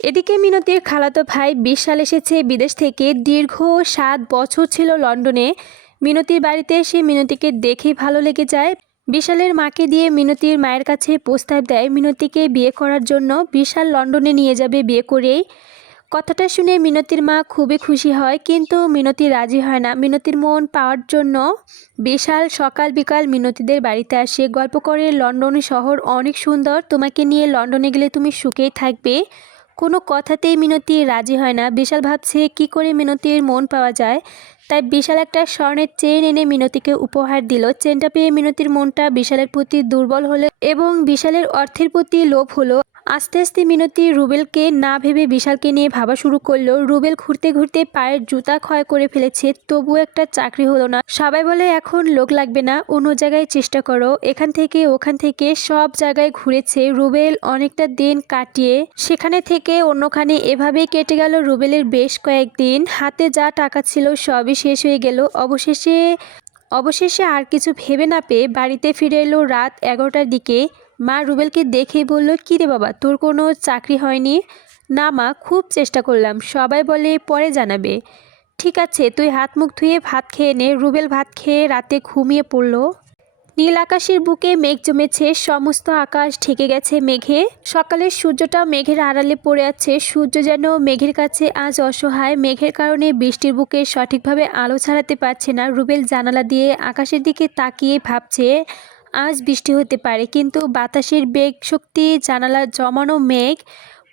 এদিকে মিনতির খালাতো ভাই বিশাল এসেছে বিদেশ থেকে। দীর্ঘ 7 বছর ছিল লন্ডনে। মিনতির বাড়িতে এসে মিনতিকে দেখেই ভালো লেগে যায়। বিশালের মাকে দিয়ে মিনতির মায়ের কাছে প্রস্তাব দেয় মিনতিকে বিয়ে করার জন্য। বিশাল লন্ডনে নিয়ে যাবে বিয়ে করেই। কথাটা শুনে মিনতির মা খুবই খুশি হয়, কিন্তু মিনতি রাজি হয় না। মিনতির মন পাওয়ার জন্য বিশাল সকাল বিকাল মিনতিদের বাড়িতে আসে, গল্প করে লন্ডন শহর অনেক সুন্দর, তোমাকে নিয়ে লন্ডনে গেলে তুমি সুখেই থাকবে। কোনো কথাতেই মিনতি রাজি হয় না। বিশাল ভাবছে কি করে মিনতির মন পাওয়া যায়। তাই বিশাল একটা স্বর্ণের চেন এনে মিনতিকে উপহার দিল। চেনটা পেয়ে মিনতির মনটা বিশালের প্রতি দুর্বল হলো এবং বিশালের অর্থের প্রতি লোভ হলো। আস্তে আস্তে মিনতি রুবেলকে না ভেবে বিশালকে নিয়ে ভাবা শুরু করলো। রুবেল ঘুরতে ঘুরতে পায়ের জুতা ক্ষয় করে ফেলেছে, তবুও একটা চাকরি হলো না। সবাই বলে এখন লোক লাগবে না, অন্য জায়গায় চেষ্টা করো। এখান থেকে ওখান থেকে সব জায়গায় ঘুরেছে রুবেল অনেকটা দিন কাটিয়ে, সেখানে থেকে অন্যখানে এভাবেই কেটে গেল রুবেলের বেশ কয়েকদিন। হাতে যা টাকা ছিল সবই শেষ হয়ে গেল। অবশেষে আর কিছু ভেবে না পেয়ে বাড়িতে ফিরে এলো রাত 11টার দিকে। মা রুবেলকে দেখেই বলল, কী রে বাবা, তোর কোনো চাকরি হয়নি? না মা, খুব চেষ্টা করলাম, সবাই বলে পরে জানাবে। ঠিক আছে, তুই হাত মুখ ধুয়ে ভাত খেয়ে নে। রুবেল ভাত খেয়ে রাতে ঘুমিয়ে পড়ল। নীল আকাশের বুকে মেঘ জমেছে, সমস্ত আকাশ ঢেকে গেছে মেঘে। সকালের সূর্যটা মেঘের আড়ালে পড়ে আছে। সূর্য যেন মেঘের কাছে আজ অসহায়। মেঘের কারণে বৃষ্টির বুকে সঠিকভাবে আলো ছড়াতে পারছে না। রুবেল জানালা দিয়ে আকাশের দিকে তাকিয়ে ভাবছে আজ বৃষ্টি হতে পারে, কিন্তু বাতাসের বেগ শক্তি জানালার জমানো মেঘ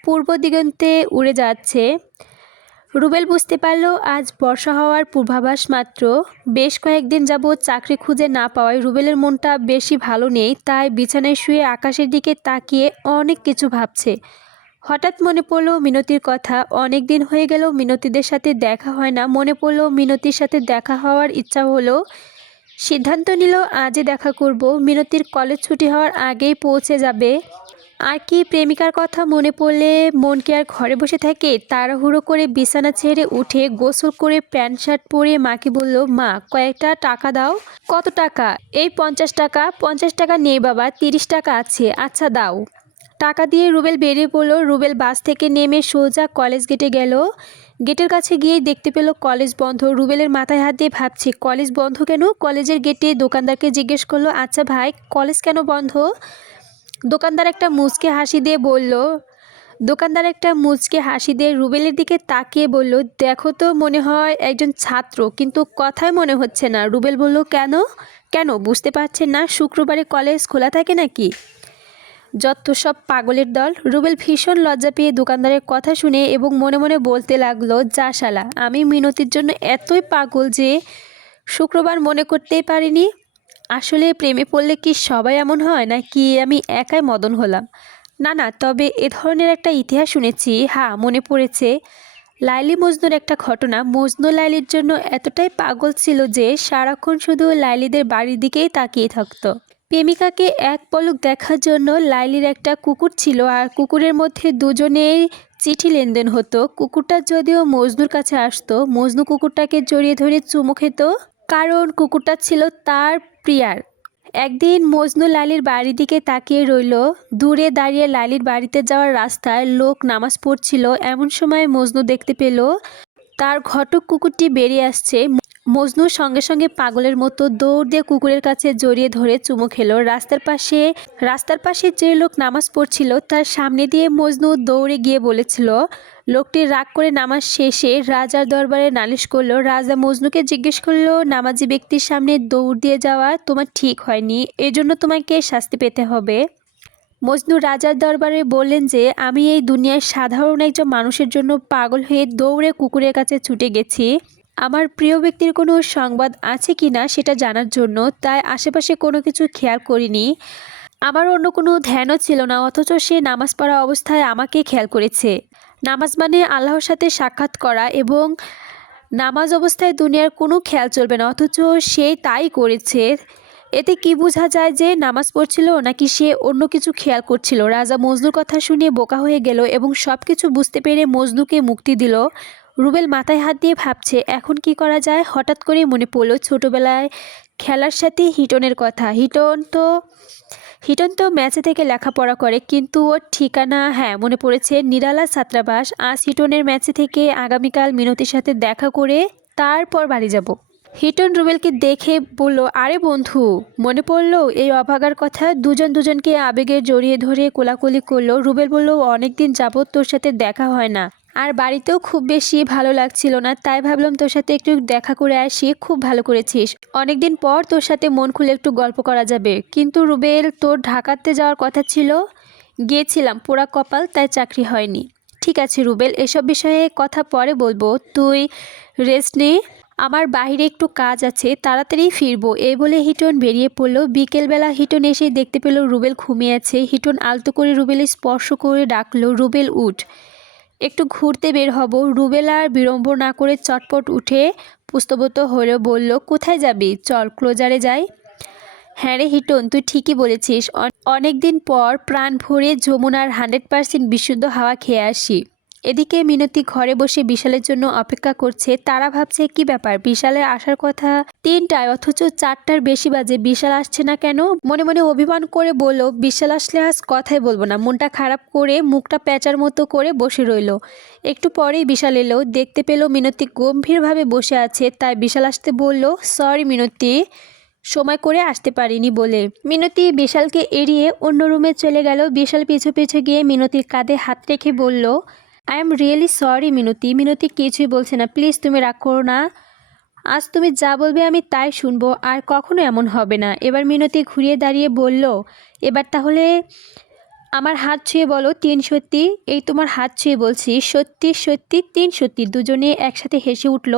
পূর্ব দিগন্তে উড়ে যাচ্ছে। রুবেল বুঝতে পারল আজ বর্ষা হওয়ার পূর্বাভাস মাত্র। বেশ কয়েকদিন যাবৎ চাকরি খুঁজে না পাওয়ায় রুবেলের মনটা বেশি ভালো নেই। তাই বিছানায় শুয়ে আকাশের দিকে তাকিয়ে অনেক কিছু ভাবছে। হঠাৎ মনে পড়ল মিনতির কথা। অনেক দিন হয়ে গেল মিনতিদের সাথে দেখা হয় না। মনে পড়ল মিনতির সাথে দেখা হওয়ার ইচ্ছা হলো। সিদ্ধান্ত নিল আজই দেখা করব। মিনতির কলেজ ছুটি হওয়ার আগেই পৌঁছে যাবে। আর কি প্রেমিকার কথা মনে পড়লে মন কি আর ঘরে বসে থাকে। তাড়াহুড়ো করে বিছানা ছেড়ে উঠে গোসল করে প্যান্ট শার্ট পরে মাকে বলল, মা কয়েকটা টাকা দাও। কত টাকা? এই 50 টাকা। 50 টাকা নেই বাবা, 30 টাকা আছে। আচ্ছা দাও। টাকা দিয়ে রুবেল বেরিয়ে পড়ল। রুবেল বাস থেকে নেমে সোজা কলেজ গেটে গেল। গেটের কাছে গিয়েই দেখতে পেল কলেজ বন্ধ। রুবেলের মাথায় হাত দিয়ে ভাবছে কলেজ বন্ধ কেন। কলেজের গেটে দোকানদারকে জিজ্ঞেস করলো, আচ্ছা ভাই কলেজ কেন বন্ধ? দোকানদার একটা মুচকে হাসি দিয়ে বলল রুবেলের দিকে তাকিয়ে বলল, দেখো তো মনে হয় একজন ছাত্র, কিন্তু কথায় মনে হচ্ছে না। রুবেল বলল, কেন কেন বুঝতে পারছেন না? শুক্রবারে কলেজ খোলা থাকে নাকি? যত সব পাগলের দল। রুবেল ভীষণ লজ্জা পেয়ে দোকানদারের কথা শুনে এবং মনে মনে বলতে লাগলো, যা শালা, আমি মিনতির জন্য এতই পাগল যে শুক্রবার মনে করতেই পারিনি। আসলে প্রেমে পড়লে কি সবাই এমন হয়, নাকি আমি একাই মদন হলাম? না না, তবে এ ধরনের একটা ইতিহাস শুনেছি। হ্যাঁ, মনে পড়েছে লাইলি মজনুর একটা ঘটনা। মজনু লাইলির জন্য এতটাই পাগল ছিল যে সারাক্ষণ শুধু লাইলিদের বাড়ির দিকেই তাকিয়ে থাকতো। প্রেমিকাকে এক পলক দেখার জন্য লাইলির একটা কুকুর ছিল, আর কুকুরের মধ্যে দুজনেই চিঠি লেনদেন হতো। কুকুরটা যদিও মজনুর কাছে আসতো, মজনু কুকুরটাকে জড়িয়ে ধরে চুমু খেত, কারণ কুকুরটা ছিল তার প্রিয়ার। একদিন মজনু লাইলির বাড়ির দিকে তাকিয়ে রইল। দূরে দাঁড়িয়ে লাইলির বাড়িতে যাওয়ার রাস্তায় লোক নামাজ পড়ছিল। এমন সময় মজনু দেখতে পেল তার ঘটক কুকুরটি বেরিয়ে আসছে। মজনু সঙ্গে সঙ্গে পাগলের মতো দৌড় দিয়ে কুকুরের কাছে জড়িয়ে ধরে চুমু খেলো। রাস্তার পাশে যে লোক নামাজ পড়ছিল তার সামনে দিয়ে মজনু দৌড়ে গিয়ে বলেছিল। লোকটি রাগ করে নামাজ শেষে রাজার দরবারে নালিশ করলো। রাজা মজনুকে জিজ্ঞেস করলো, নামাজি ব্যক্তির সামনে দৌড় দিয়ে যাওয়া তোমার ঠিক হয়নি, এজন্য তোমাকে শাস্তি পেতে হবে। মজনু রাজার দরবারে বললেন যে আমি এই দুনিয়ায় সাধারণ একজন মানুষের জন্য পাগল হয়ে দৌড়ে কুকুরের কাছে ছুটে গেছি আমার প্রিয় ব্যক্তির কোনো সংবাদ আছে কি না সেটা জানার জন্য। তাই আশেপাশে কোনো কিছু খেয়াল করিনি, আমার অন্য কোনো ধ্যানও ছিল না, অথচ সে নামাজ পড়া অবস্থায় আমাকে খেয়াল করেছে। নামাজ মানে আল্লাহর সাথে সাক্ষাৎ করা, এবং নামাজ অবস্থায় দুনিয়ার কোনো খেয়াল চলবে না, অথচ সে তাই করেছে। এতে কি বোঝা যায় যে নামাজ পড়ছিল, নাকি সে অন্য কিছু খেয়াল করছিল? রাজা মজনুর কথা শুনে বোকা হয়ে গেল এবং সব কিছু বুঝতে পেরে মজনুকে মুক্তি দিল। রুবেল মাথায় হাত দিয়ে ভাবছে এখন কি করা যায়। হঠাৎ করে মনে পড়ল ছোটবেলায় খেলার সাথে হিটনের কথা। হিটন তো ম্যাচে থেকে লেখাপড়া করে, কিন্তু ওর ঠিকানা হ্যাঁ মনে পড়েছে, নিরালা ছাত্রাবাস। আজ হিটনের ম্যাচে থেকে আগামীকাল মিনতির সাথে দেখা করে তারপর বাড়ি যাব। হিটন রুবেলকে দেখে বলল, আরে বন্ধু, মনে পড়লো এই অভাগার কথা। দুজন দুজনকে আবেগে জড়িয়ে ধরে কোলাকুলি করলো। রুবেল বলল, অনেকদিন যাবত তোর সাথে দেখা হয় না, আর বাড়িতেও খুব বেশি ভালো লাগছিল না, তাই ভাবলাম তোর সাথে একটু দেখা করে আসি। খুব ভালো করেছিস, অনেকদিন পর তোর সাথে মন খুলে একটু গল্প করা যাবে। কিন্তু রুবেল, তোর ঢাকাতে যাওয়ার কথা ছিল। গিয়েছিলাম, পোড়া কপাল, তাই চাকরি হয়নি। ঠিক আছে রুবেল, এসব বিষয়ে কথা পরে বলবো, তুই রেস্ট নে। আমার বাইরে একটু কাজ আছে, তাড়াতাড়ি ফিরবো। এই বলে হিটন বেরিয়ে পড়ল। বিকেলবেলা হিটন এসে দেখতে পেল রুবেল ঘুমিয়ে আছে। হিটন আলতো করে রুবেলের স্পর্শ করে ডাকলো, রুবেল উঠ, একটু ঘুরতে বের হব। রুবেল আর বিড়ম্ব না করে চটপট উঠে পুস্তবত হয়ে বলল, কোথায় যাবি? চল ক্লোজারে যাই। হ্যাঁ রে হিটন, তুই ঠিকই বলেছিস, অনেক দিন পর প্রাণ ভরে যমুনার 100% বিশুদ্ধ হাওয়া খেয়ে আসি। এদিকে মিনতি ঘরে বসে বিশালের জন্য অপেক্ষা করছে। তারা ভাবছে কি ব্যাপার, বিশালের আসার কথা 3টায় অথচ 4টার বেশি বাজে, বিশাল আসছে না কেন? মনে মনে অভিমান করে বলল, বিশাল আসলে আজ কথাই বলবো না। মনটা খারাপ করে মুখটা প্যাঁচার মতো করে বসে রইল। একটু পরেই বিশাল এলো। দেখতে পেল মিনতি গম্ভীরভাবে বসে আছে, তাই বিশাল আসতে বলল, সরি মিনতি, সময় করে আসতে পারিনি বলে। মিনতি বিশালকে এড়িয়ে অন্য রুমে চলে গেল। বিশাল পিছু পিছু গিয়ে মিনতির কাঁধে হাত রেখে বলল, আই এম রিয়েলি সরি মিনতি। মিনতি কিছুই বলছে না, প্লিজ তুমি রাগ করো না, আজ তুমি যা বলবে আমি তাই শুনবো, আর কখনো এমন হবে না। এবার মিনতি ঘুরিয়ে দাঁড়িয়ে বলল, এবার তাহলে আমার হাত ছুঁয়ে বলো 3 সত্যি। এই তোমার হাত ছুঁয়ে বলছি, সত্যি সত্যি 3 সত্যি। দুজনে একসাথে হেসে উঠল।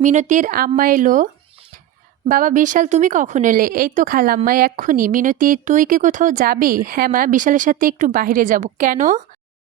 মিনতির আম্মা এলো। বাবা বিশাল, তুমি কখন এলে? এই তো খালাম্মা এক্ষুনি। মিনতি, তুই কি কোথাও যাবি? হ্যাঁ মা, বিশালের সাথে একটু বাইরে যাব। কেন?